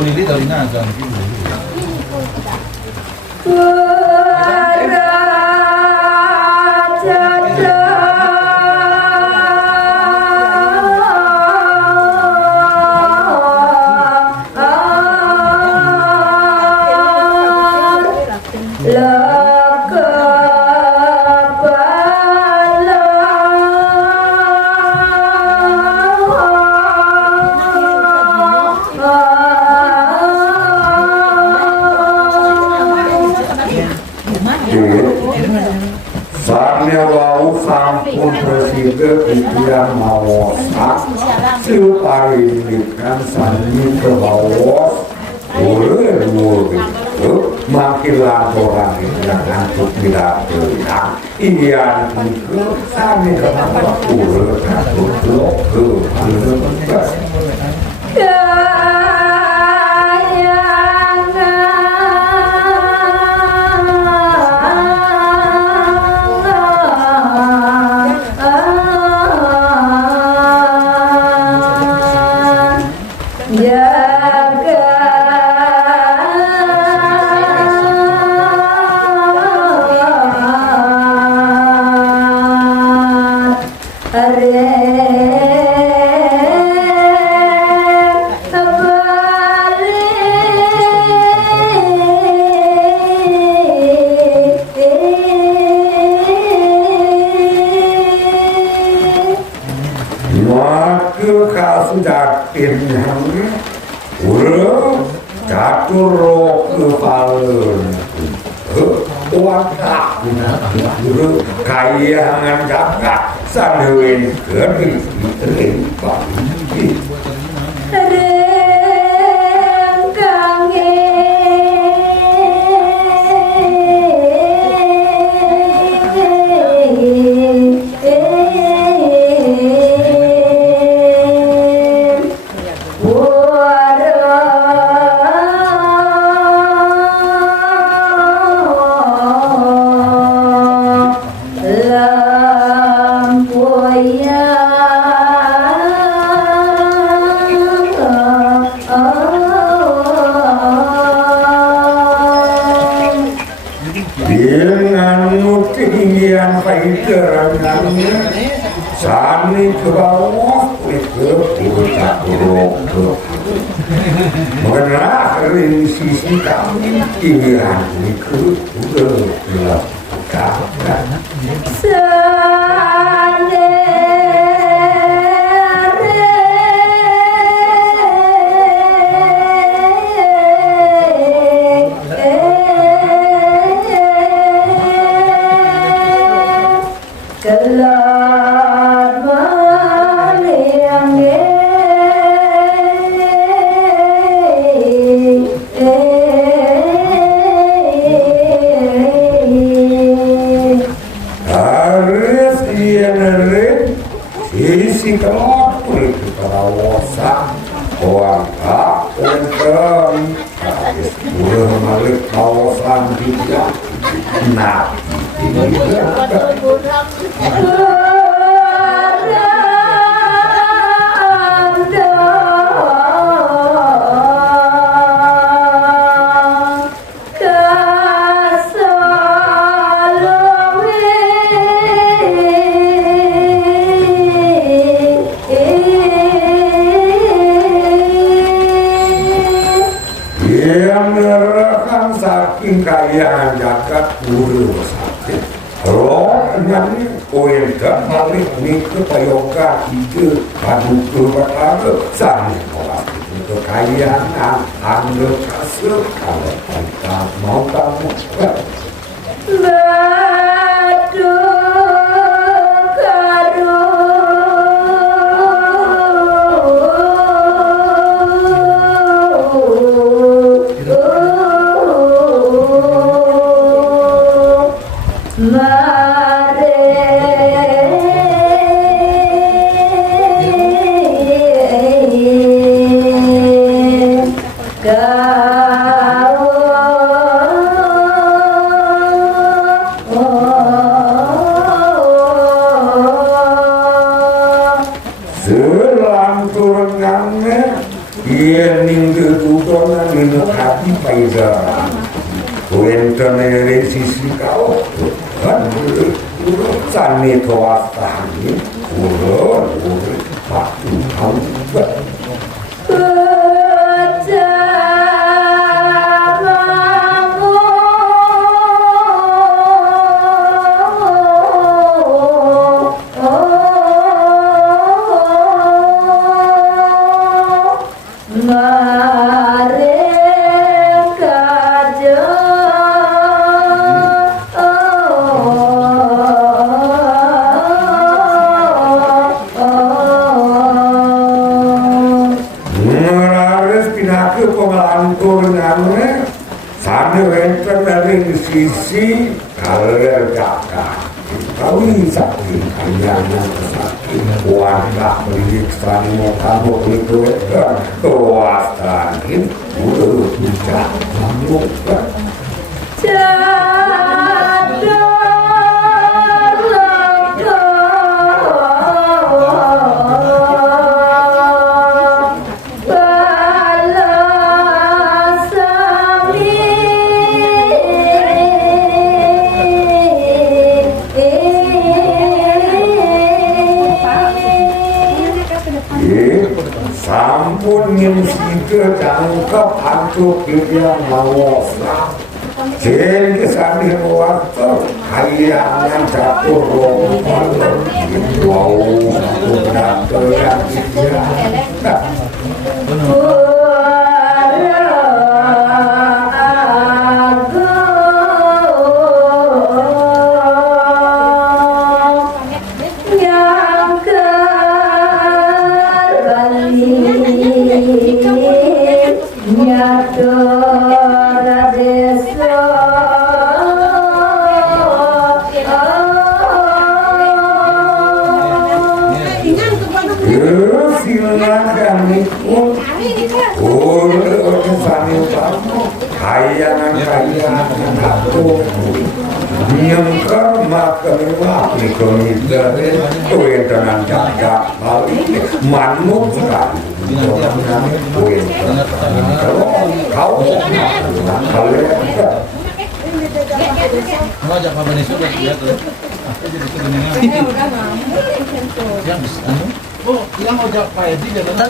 Ini dari naga gitu. Sampun presiden pikiran mawosak supaya sani ke bawah boleh makin laporan yang untuk tidak benar iya itu sani ke bawah boleh ke kayangan jagat sandewen gede rempang sani ke bawah ke puncak buruk mengenai dari sisi kami pilihan itu udah kakak kayaan jagat guru sakit roh nyari koin dan balik ni kepayoga itu padu kebatara sani orang itu kekayaan anda kasih kalau kita mau kamu dona minum hati payah Kuentanere sisi kau kan sani kawasani urut waktu kau sisi karir kakak kami sakit ayahnya sakit warga periksa mau kamu itu kewasan udah tidak sanggup sampun yang sida jangkep antuk dia mau jadi sambil waktu kalian catur wow udah terlihat dia nyengker maka mewakili komite kuen dengan jaga hal ini manut sekali kuen kalau kau kalian ngajak Pak Bani sudah lihat tuh. Oh, yang ngajak Pak Edi